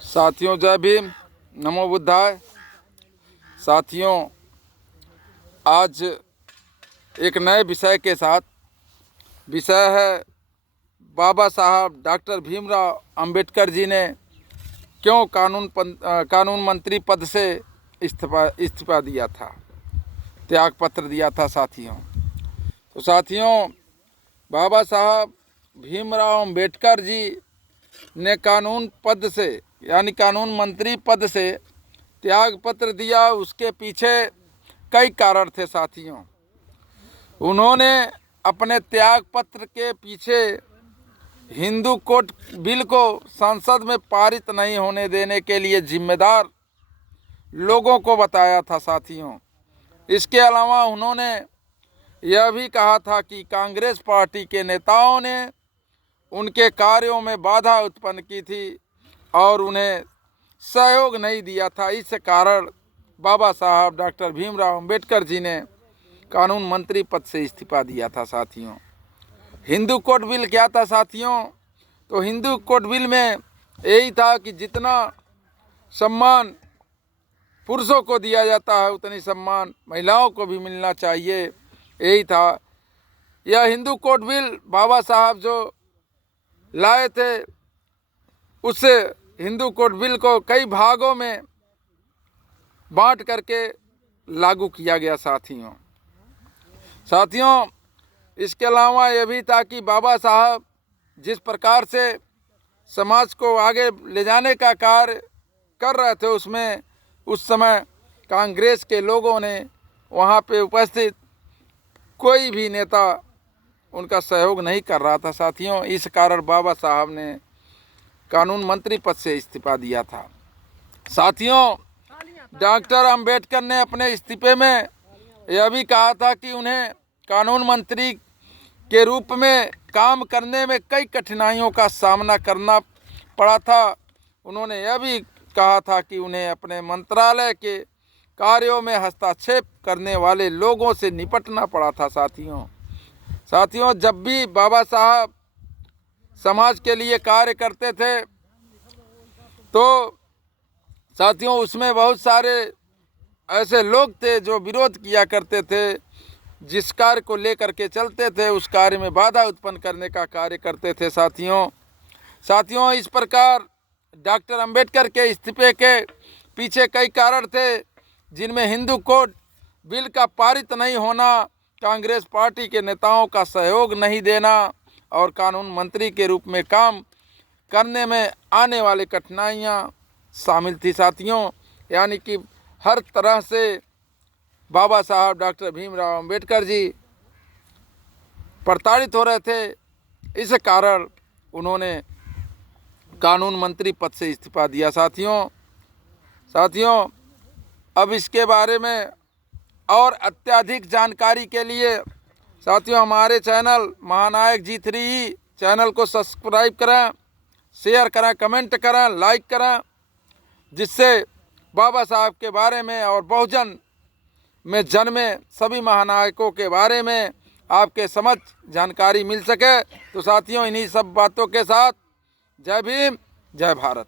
साथियों, जय भीम, नमो बुद्धाय। साथियों, आज एक नए विषय के साथ, विषय है बाबा साहब डॉक्टर भीमराव अंबेडकर जी ने क्यों कानून मंत्री पद से इस्तीफा दिया था, त्याग पत्र दिया था। तो साथियों, बाबा साहब भीमराव अंबेडकर जी ने कानून पद से यानी कानून मंत्री पद से त्याग पत्र दिया। उसके पीछे कई कारण थे साथियों। उन्होंने अपने त्याग पत्र के पीछे हिंदू कोड बिल को संसद में पारित नहीं होने देने के लिए जिम्मेदार लोगों को बताया था साथियों। इसके अलावा उन्होंने यह भी कहा था कि कांग्रेस पार्टी के नेताओं ने उनके कार्यों में बाधा उत्पन्न की थी और उन्हें सहयोग नहीं दिया था। इस कारण बाबा साहब डॉक्टर भीमराव अंबेडकर जी ने कानून मंत्री पद से इस्तीफा दिया था साथियों। हिंदू कोड बिल क्या था साथियों? तो हिंदू कोड बिल में यही था कि जितना सम्मान पुरुषों को दिया जाता है उतनी सम्मान महिलाओं को भी मिलना चाहिए, यही था। यह हिंदू कोड बिल बाबा साहब जो लाए थे, उससे हिंदू कोड बिल को कई भागों में बांट करके लागू किया गया साथियों। इसके अलावा यह भी था कि बाबा साहब जिस प्रकार से समाज को आगे ले जाने का कार्य कर रहे थे, उसमें उस समय कांग्रेस के लोगों ने वहाँ पे उपस्थित कोई भी नेता उनका सहयोग नहीं कर रहा था साथियों। इस कारण बाबा साहब ने कानून मंत्री पद से इस्तीफा दिया था साथियों। डॉक्टर अंबेडकर ने अपने इस्तीफे में यह भी कहा था कि उन्हें कानून मंत्री के रूप में काम करने में कई कठिनाइयों का सामना करना पड़ा था। उन्होंने यह भी कहा था कि उन्हें अपने मंत्रालय के कार्यों में हस्तक्षेप करने वाले लोगों से निपटना पड़ा था साथियों। जब भी बाबा साहब समाज के लिए कार्य करते थे तो साथियों उसमें बहुत सारे ऐसे लोग थे जो विरोध किया करते थे। जिस कार्य को लेकर के चलते थे उस कार्य में बाधा उत्पन्न करने का कार्य करते थे साथियों। इस प्रकार डॉक्टर अंबेडकर के इस्तीफे के पीछे कई कारण थे, जिनमें हिंदू कोड बिल का पारित नहीं होना, कांग्रेस पार्टी के नेताओं का सहयोग नहीं देना और कानून मंत्री के रूप में काम करने में आने वाली कठिनाइयाँ शामिल थी साथियों। यानी कि हर तरह से बाबा साहब डॉक्टर भीमराव अंबेडकर जी प्रताड़ित हो रहे थे। इस कारण उन्होंने कानून मंत्री पद से इस्तीफा दिया साथियों। अब इसके बारे में और अत्यधिक जानकारी के लिए साथियों हमारे चैनल महानायक G3 चैनल को सब्सक्राइब करें, शेयर करें, कमेंट करें, लाइक करें, जिससे बाबा साहब के बारे में और बहुजन में जन्मे सभी महानायकों के बारे में आपके समझ जानकारी मिल सके। तो साथियों, इन्हीं सब बातों के साथ जय भीम, जय भारत।